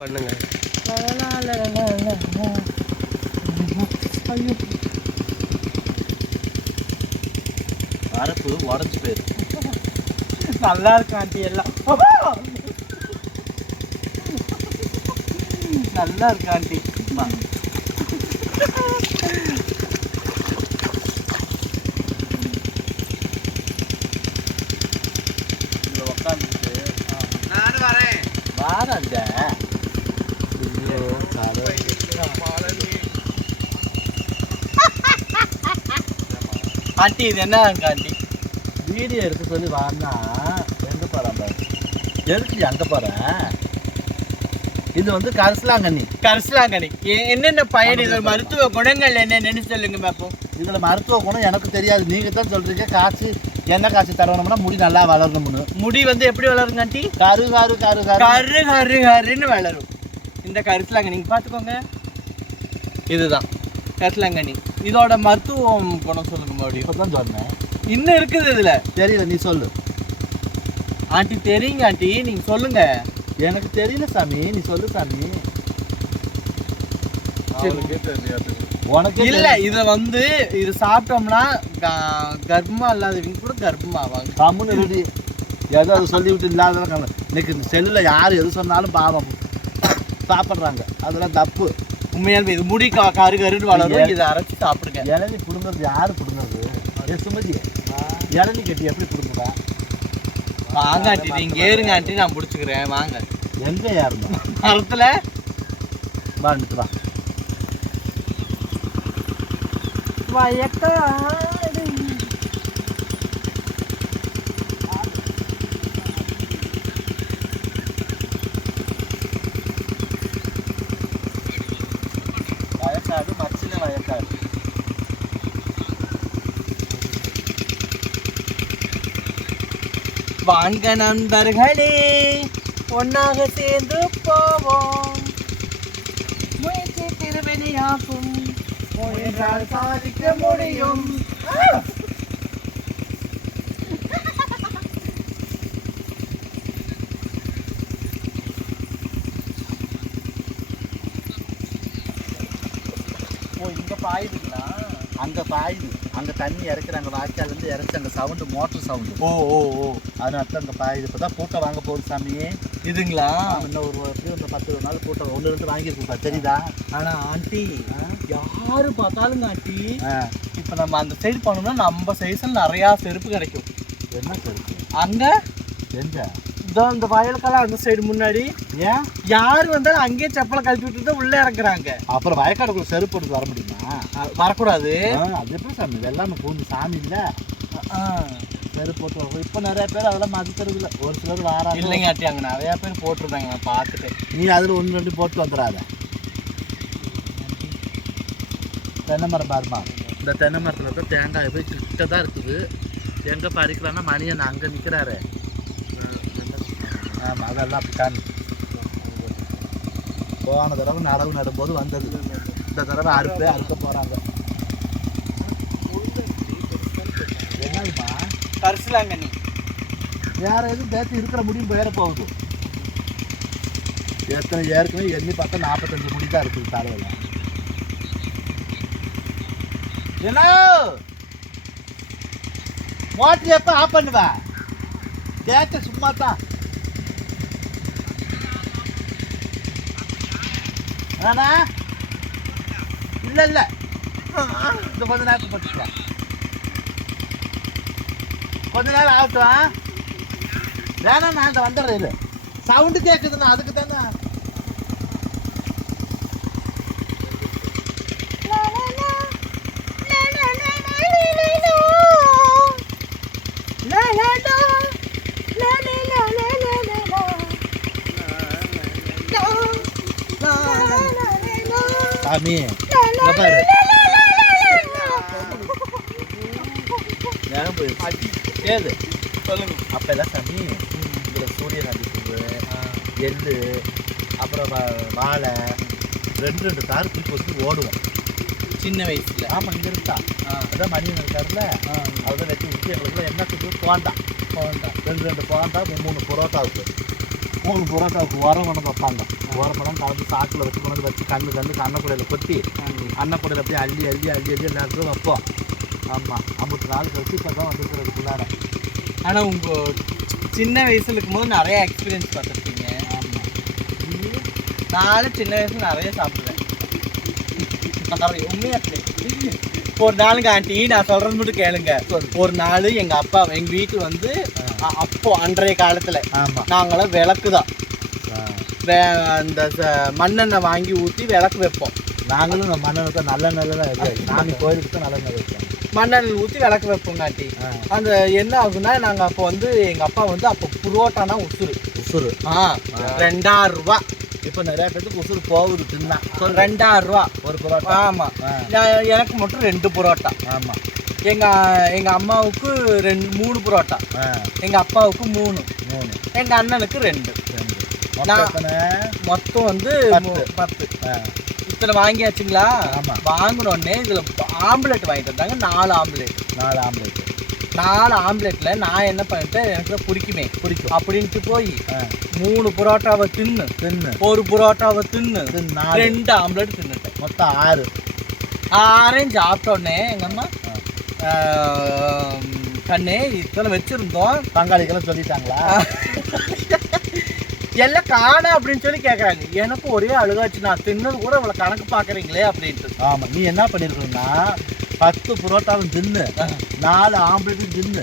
பண்ணுங்க. ஐயோ. வரப்பு உடஞ்சி போயிரு. நல்லா இருக்கு ஆண்டி எல்லாம்? அப்பா! நல்லா இருக்கு ஆண்டி? உக்காந்துட்டு நானும் வரேன். வாரங்க ஐயோ கடவுளே. ஆண்டி இது என்ன ஆண்டி? வீடியோ எடுக்க சொல்லி வான்னா எங்க போறான் பாரு எதுக்கு அங்க போற? இது வந்து கரிசலாங்கண்ணி. கரிசலாங்கண்ணி. என்னென்ன பயன் இது மருத்துவ குணங்கள் என்னென்னு சொல்லுங்க பாப்போம் இதுல மருத்துவ குணம் எனக்கு தெரியாது. நீங்க தான் சொல்றீங்க. காய்ச்சி எண்ணெய் காய்ச்சி தடவணும்னா முடி நல்லா வளரணும்னு. முடி வந்து எப்படி வளருங்க ஆண்டி? கரு கரு கரு கரு. கரு கரு கருன்னு வளரும். இந்த கரிசலாங்கண்ணி நீங்க பாத்துக்கோங்க. இதுதான். கரிசலாங்கண்ணி இதோட மருத்துவம் குணம் சொல்லுங்க மறுபடியும். இப்பதான் சொன்னேன். இன்னும் இருக்குது இதுல. தெரியல நீ சொல்லு. ஆண்டி தெரியுங்க ஆண்டி. நீங்க சொல்லுங்க. எனக்கு தெரியல சாமி. நீ சொல்லு சாமி. உனக்கு இல்ல இத வந்து இது சாப்பிட்டோம்னா க- கர்ப்பமா இல்லாதவங்க கூட கர்ப்பமா ஆவாங்க கம்முன்னு ரெடி. ஏதோ அது சொல்லிவிட்டு இல்லாத இன்னைக்கு இந்த செல்லில் யார் எது சொன்னாலும் பாவம். சாப்பிட்றாங்க. அதெல்லாம் தப்பு. உண்மையாலுமே இது முடி க- கரு கருன்னு வளரும். இதை அரைச்சு சாப்பிடுங்க. இளநி பிடுங்கிறது யார் பிடுங்கிறது ஏ சுமதி. இளநி கட்டி எப்படி பிடுங்குறா வாங்க ஆண்டி நீங்க ஏறுங்க ஆண்டி நான் பிடிச்சிக்கிறேன் வாங்க. எங்க ஏறணும்? மரத்துல? வாங்கிட்டு வா. வயக்காடு. வயக்காடு மச்சின வயக்காடு வாங்க நண்பர்களே ஒன்னாக சேர்ந்து போவோம் முயற்சி திருவினையாகும் முயன்றால் சாதிக்க முடியும் பாயுதுங்களா? அங்கே பாயுது. அங்கே தண்ணி இறக்குறாங்க. வாய்க்கால்லேருந்து இறச்சி அங்கே சவுண்டு மோட்டர் சவுண்டு ஓ ஓ ஓ. அதனால தான் அங்கே பாயுது. இப்போ தான் பூட்டை வாங்க போகுது சாமி. இதுங்களா? இன்னும் ஒரு எப்படியும் ஒரு பத்து ஒரு நாள் பூட்டை ஒன்று ரெண்டு வாங்கியிருக்கா தெரியுதா? ஆனா ஆண்டி? யாரு பார்த்தாலும் ஆண்டி இப்ப நம்ம அந்த சைடு போனோம்னா நம்ம சைஸ்ல நிறைய செருப்பு கிடைக்கும். என்ன சரி அங்க? எங்க? இதோ இந்த வயலுக்கெல்லாம் அந்த சைடு முன்னாடி. ஏன்? யாரு வந்தாலும் அங்கேயே செப்பலை கழட்டி விட்டு தான் உள்ள இறக்குறாங்க அப்புறம் வயக்காடுக்குள்ள செருப்பு எடுத்து வர முடியுமா? வரக்கூடாது. அது எப்படி சாமி? வெள்ளாமை பூந்து சாமி இல்லை. செருப்பு போட்டு இப்போ நிறைய பேர் அதெல்லாம் மதிக்கிறது இல்லை ஒரு சிலர் வாராங்க. இல்லைங்க ஆண்டி அங்க நிறைய பேர் போட்டிருந்தாங்க. நான் பார்த்துட்டேன் நீ அதில் ஒன்று ரெண்டு போட்டு வந்துடாத. தென்னை மரம் பாருமா. இந்த தென்னை மரத்தில் தான் தேங்காய் போய் கிட்ட தான் இருக்குது. எங்கே பறிக்கலான்னா மணியன் அங்கே நிற்கிறாரு ஆமாம் அதெல்லாம் அப்படி காமி போன தடவை நடவு நடும்போது வந்தது. இந்த தடவை அறுப்பு அறுக்க போகிறாங்க என்னதுமா கரிசலாங்கண்ணி. வேற எதுவும் பேச்சு இருக்கிற முடியும் போயிட போகுது. எத்தனை ஏற்கனவே எண்ணி பார்த்தா நாற்பத்தஞ்சு முடி தான் இருக்குது தலையில். என்ன? மோட்டர் எப்போ ஆஃப் பண்ணுவ? கேட்க சும்மா தான் ஆனா இல்லை இல்லை இந்த கொஞ்ச நேரத்துக்கு போட்டுக்கலாம் கொஞ்ச நேரம் ஆகட்டும் வேணாம் நான் இந்த வந்துடுறேன் இது சவுண்டு கேட்குதுண்ணா அதுக்கு தானே சாமி பாரு. நேரம் போயிடுச்சு. ஏது சொல்லுங்க. அப்பெல்லாம் சாமி இதில் சூரியகாந்தி பூவு எள்ளு அப்புறம் வா- வாழை ரெண்டு ரெண்டு தார் தூக்கி வச்சு ஓடுவோம். சின்ன வயசுல. ஆமாம் இங்கே இருக்கா? ஆ. அதான் மணியன் இருக்காருல்ல? அவதான் வச்சு விட்டு எங்களுக்குள்ள என்ன கொடுத்து போண்டா. போண்டா. ரெண்டு ரெண்டு போண்டா மூணு மூணு புரோட்டாவுக்கு. மூணு புரோட்டாவுக்கு உரம் கொண்டு வைப்பாங்க. உரம் படம் கலந்து சாக்கில் வச்சு கொண்டு வச்சு கண்ணு கண்ணுக்கு அன்னக்குடையில் கொட்டி அன்னக்குடையில் அப்படியே அள்ளி அள்ளி அள்ளி அள்ளி எல்லா இடத்துலையும் வைப்போம். ஆமாம் ஐம்பத்தி நாலு கழிச்சு இப்போ தான் வந்துருக்கிறதுக்குள்ளார. ஆனா உங்க சின்ன வயசுல இருக்கும்போது நிறைய எக்ஸ்பீரியன்ஸ் பார்த்துருப்பீங்க. ஆமாம் நானும் சின்ன வயசுல நிறைய சாப்பிடுவேன் நிறைய உண்மையா ஒரு நாளுங்க ஆண்டி நான் சொல்றது மட்டும் கேளுங்க. ஒரு நாள் எங்க அப்பா எங்க வீட்டுல வந்து அப்போ அன்றைய காலத்துல. ஆமாம் நாங்களாம் விளக்கு தான் அந்த ச- மண்ணெண்ணெய் வாங்கி ஊற்றி விளக்கு வைப்போம். நாங்களும் இந்த மண்ணெண்ணத்தை நல்ல நல்ல தான் இருக்காது சாமி கோயிலுக்கு தான் நல்ல நல்ல வைப்போம். மண்ணெண்ணெய் ஊற்றி விளக்கு வைப்போம் காட்டி ஆ. அந்த என்ன ஆகுனா நாங்கள் அப்போ வந்து எங்கள் அப்பா வந்து அப்போ புரோட்டானா உசுறு. உசுறு. ஆ ரெண்டாயிரம் ரூபா இப்போ நிறைய பேருக்கு உசுறு போகுது தின்னா. ரெண்டாயிரம் ரூபா ஒரு புரோட்டா. ஆமாம் ஆ. எனக்கு மட்டும் ரெண்டு புரோட்டா. ஆமாம் எங்கள் எங்கள் அம்மாவுக்கு ரெண்டு மூணு புரோட்டா. ஆ. எங்கள் அப்பாவுக்கு மூணு. மூணு. எங்கள் அண்ணனுக்கு ரெண்டு. ரெண்டு. மொத்தம் வந்து பத்து. இத்தனை வாங்கியாச்சுங்களா? ஆமா. வாங்கினோடனே இதில் ஆம்லெட் வாங்கிட்டு வந்தாங்க. நாலு ஆம்லெட் நாலு ஆம்லேட் நாலு ஆம்லெட்ல நான் என்ன பண்ணிட்டேன் எனக்கு பிடிக்குமே பிடிக்கும். அப்படின்ட்டு போய் மூணு புரோட்டாவை தின்னு தின்னு. ஒரு புரோட்டாவை தின்னு ரெண்டு ஆம்லெட் தின்னுட்டேன். மொத்தம் ஆறு. ஆறையும் சாப்பிட்ட உடனே எங்க அம்மா கண்ணே இத்தனை வச்சிருந்தோம். பங்காளிக்கெல்லாம் சொல்லிட்டாங்களா? எல்லாம் காண அப்படின்னு சொல்லி கேக்குறாங்க. எனக்கு ஒரே அழுகாச்சு. நான் தின்னது கூட இவ்வளவு கணக்கு பாக்குறீங்களே அப்படின்ட்டு. ஆமா நீ என்ன பண்ணிருக்கணும்னா பத்து புரோட்டாவும் தின்னு. நாலு ஆம்லேட்டும் தின்னு.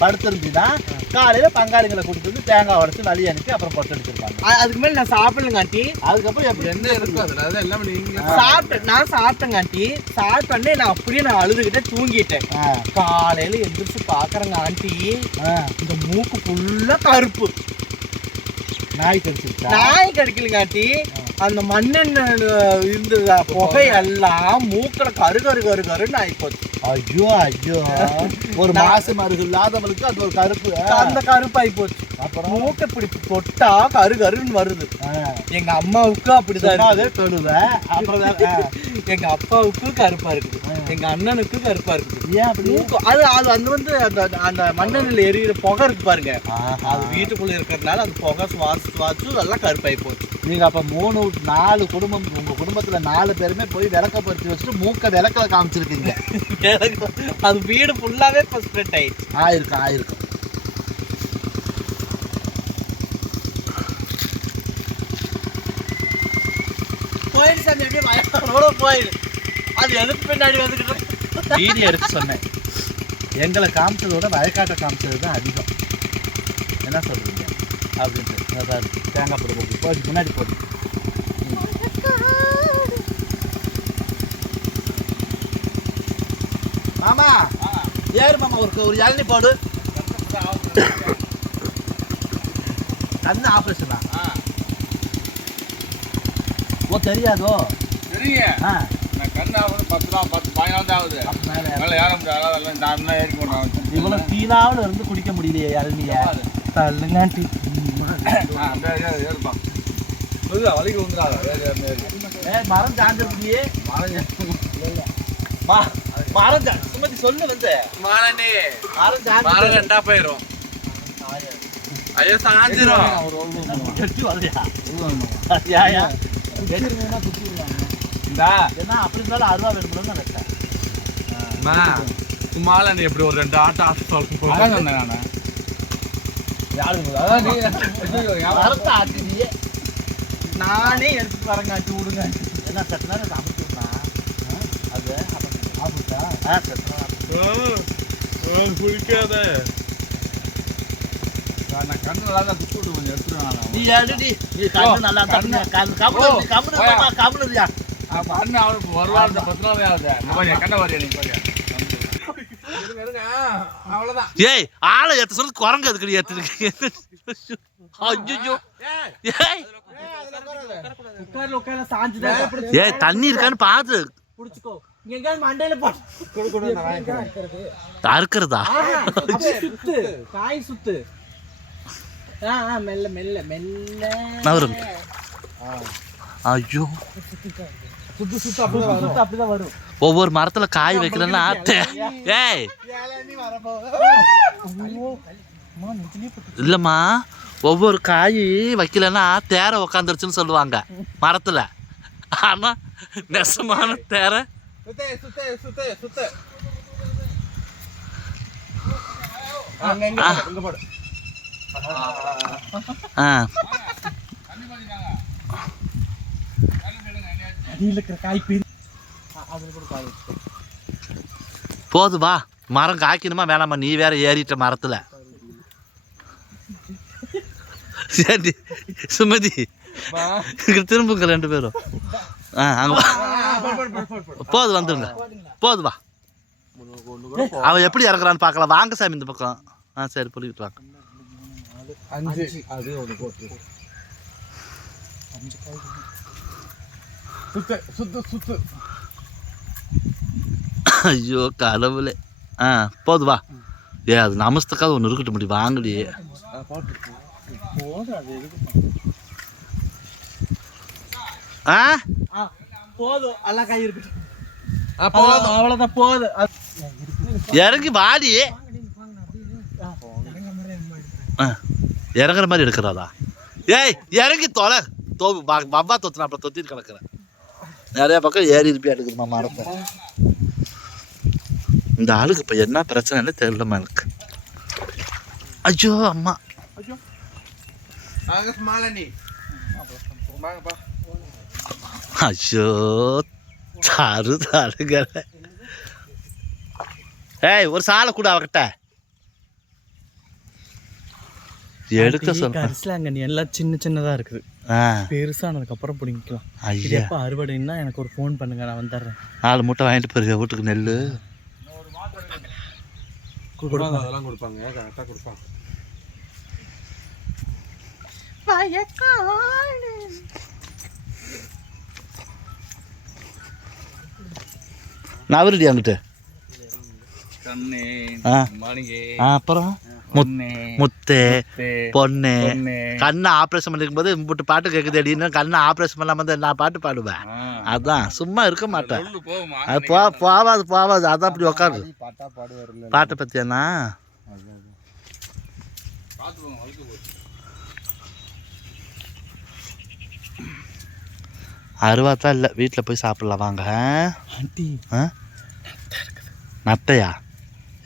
படுத்திருந்தீங்கன்னா காலையில பங்காளிகளை கூட்டிட்டு வந்து தேங்காய் உடச்சு வழி அனுப்பி அப்புறம் கொட்டடிச்சிருப்பாங்க அதுக்கு மேல நான் சாப்பிடலங்காட்டி அதுக்கப்புறம் எப்படி என்ன இருக்கும் அதுல அது எல்லாமே நீங்க சாப்பிட்டேன் நான் சாப்பிட்டேங்காட்டி சாப்பிட்டோடனே நான் அப்படியே நான் அழுதுகிட்டே தூங்கிட்டேன். காலையில எந்திரிச்சு பாக்குறேங்க ஆண்டி. இந்த மூக்கு ஃபுல்லா கருப்பு. நாய் கடிச்சிருச்சா? நாய் கடிக்கலங்காட்டி அந்த மண்ணெண்ணெய் இருந்த புகை எல்லாம் மூக்கில் கரு கரு கரு கருன்னு ஆயிப்போச்சு. ஐயோ ஐயோ. ஒரு மாசம் அருகு இல்லாதவளுக்கு அது ஒரு கருப்பு. அந்த கருப்பு ஆயிப்போச்சு. அப்புறம்? மூக்கை இப்படி தொட்டா கரு கருன்னு வருது. எங்க அம்மாவுக்கு அப்படிதான். தொடுவேன் அப்புறம் எங்க அப்பாவுக்கு கருப்பா இருக்குது. எங்க அண்ணனுக்கு கருப்பா இருக்குது. ஏன் அப்படி? அது அது அது வந்து அந்த அந்த மண்ணெண்ணில் எரியிற புகை இருக்கு பாருங்க. அது வீட்டுக்குள்ள இருக்கிறதுனால அந்த புகை சுவாசி சுவாச்சு நல்லா கருப்பாயி போச்சு. நீங்க அப்ப மூணு நாலு குடும்பம் உங்க குடும்பத்துல நாலு பேருமே போய் விளக்கப்படுத்தி வச்சுட்டு மூக்க விளக்கல காமிச்சிருக்கீங்க. அது வீடு ஃபுல்லாவே இப்போ ஸ்ப்ரெட் ஆயிடுச்சு. ஆயிருக்கும் ஆயிருக்கும் போயிடு சாமி அப்படியே வயலோட போயிடு. அது எதுக்கு பின்னாடி வந்துக்கிட்டு வீடியோ எடுக்க சொன்னேன். எங்களை காமிச்சதை விட வயக்காட்டை காமிச்சது தான் அதிகம். என்ன சொல்றீங்க? அப்படின்ட்டு. அதான் தேங்காய் போடு போடு போடு முன்னாடி போடு மாமா ஏறு மாமா ஒரு ஒரு இளநி போடு. கண்ணு ஆப்ரேஷனா ஓ தெரியாதோ? சரிங்க ஆ. நான் கண்ணு ஆகுது பத்து நாள் பத்து பதினாலு தான் ஆகுது. அப்ப மேல ஏற முடியாது அதெல்லாம் நான் என்ன ஏறி கொண்டு இவ்வளவு தீனாவில் இருந்து குடிக்க முடியலையே இளநிய தள்ளுங்காட்டி ஆ அப்படியே ஏறு, ஏறுப்பா. புரியுதா? வலிக்கு வந்துடாத. மரம் சாஞ்சிருக்கியே மரம் சா சுமதி சொல்லு வந்து. மாலனே மரம் மரம் கண்டா போயிரும். ஐயோ சாஞ்சிரும். கெட்டு வரலையா யா யா இந்தா ஏன்னா அப்படி இருந்தாலும் அருவா வேணும்னு நான் வச்சேன் மா மாலனே எப்படி ஒரு ரெண்டு ஆட்டம் ஆட்ட சொல்லுங்க அதான் சொன்னேன் நான். நீ நானே எடுத்து வரங்காட்டி விடுங்க. என்ன சத்து நேரம் அமுத்துனா அது ஆபுட்டா ஆ சத்து குளிக்காத நான் கண்ணு நல்லா குத்து விட்டு கொஞ்சம் எடுத்துருவேன் நீ எடுடி. நீ கண்ணு நல்லா கண்ணு. கண்ணு. கம்முனு கம்முனு. கம்முனுயா அவனுக்கு பத்து நாள் ஆகுது. இந்த கண்ணை வரையா நீ பாரு. இருங்க இருங்க அவ்வளோதான் ஏய் ஆளை ஏத்த சொல்றது குரங்கு அதுக்கு ஏத்துருக்கு ஐயோ ஏய். தண்ணி இருக்கான்னு பாத்து. புடிச்சுக்கோ. எங்கேயாவது மண்டையில போட்டு அறுக்கிறதா? காய் சுத்து. ஆ ஆ மெல்ல மெல்ல மெல்ல. நவருங்க ஐயோ. சுத்து சுத்து அப்படிதான் வரும். சுத்து அப்படிதான் வரும். ஒவ்வொரு மரத்துல காய் வைக்கலன்னா தே- ஏய். இல்லம்மா ஒவ்வொரு காய் வைக்கலன்னா தேரை உக்காந்துருச்சுன்னு சொல்லுவாங்க மரத்தில். ஆனால் நெசமான தேரை. அங்க ஆ. போது வா. மரம் காய்க்கணுமா வேணாமா? நீ வேற ஏறிட்ட மரத்துல. சரி சுமதி. திரும்புங்க ரெண்டு பேரும். ஆ அங்க போது வந்துருங்க. போது வா. அவன் எப்படி இறக்குறான்னு பார்க்கலாம். வாங்க சாமி இந்த பக்கம். ஆ சரி புரியுது வாங்க. அஞ்சு. அது ஒன்று போட்டு. சுத்து சுத்து சுத்து. ஐயோ கடவுளே. ஆ போது வா. ஏ அது நமஸ்துக்காக ஒன்று இருக்கட்டும் முடி வாங்கடி. போதும் அது எதுக்கு ஆ? ஆ போதும். எல்லாம் காய் இருக்கட்டும் ஆ போதும். அவ்வளோதான் போதும். அது இறங்கி வாடி. ஆ, இறங்குற மாதிரி எடுக்கிறதா ஏய் இறங்கி தொலை. தோ வ- வவ்வா தொத்துனா அப்புறம் தொத்திட்டு கிடக்குறேன். நிறைய பக்கம் ஏறி இருப்பி எடுக்குதுமா மரத்தை. இந்த ஆளுக்கு இப்போ என்ன பிரச்சனைன்னு தெரியலமா எனக்கு. ஐயோ அம்மா. ஐயோ. தரு தருங்க ஏய் ஒரு சாலை கூட அவகிட்ட. எடுக்க சொல்றேன் கரிசலாங்கண்ணி எல்லாம் சின்ன சின்னதாக இருக்குது. ஆ. பெருசானதுக்கு அப்புறம் பிடிக்கலாம் இது ஐயா. எப்போ அறுவடைன்னா எனக்கு ஒரு ஃபோன் பண்ணுங்க நான் வந்துடுறேன். நாலு மூட்டை வாங்கிட்டு போயிருக்க வீட்டுக்கு நெல் கொடுப்பாங்க அதெல்லாம் கொடுப்பாங்க கரெக்டாக கொடுப்பாங்க. அங்கிட்டு? கண்ணே ஆ. மணிகே ஆ, அப்புறம்? முத்தே பொண்ணு. கண்ணை ஆப்ரேஷன் பண்ணிருக்கும் போது இம்புட்டு பாட்டு கேட்குது அப்படின்னு கண்ணை ஆப்ரேஷன் பண்ணாம வந்து நான் பாட்டு பாடுவேன். அதான் சும்மா இருக்க மாட்டேன். அது போ போவாது போவாது. அதான் அப்படி உட்காரு பாட்டா போச்சு அருவாத்தான் இல்லை வீட்டில் போய் சாப்பிடலாம் வாங்க. நத்தையா?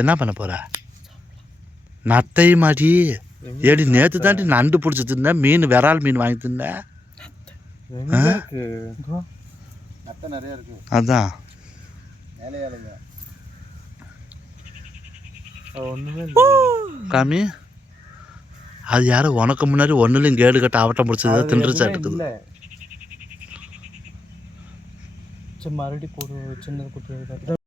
என்ன பண்ண போற? நத்தை மாடி. ஏடி நேற்று தாண்டி நண்டு பிடிச்சி தின்னேன். மீன் விரால் மீன் வாங்கி தின்னேன். அதான். காமி அது யாரோ உனக்கு முன்னாடி ஒன்றுலையும் கேடு கட்ட அவட்டம் பிடிச்சது. தின்றுச்சா இருக்குது இல்லை. சரி மறுபடியும் போடு சின்னது குட்டி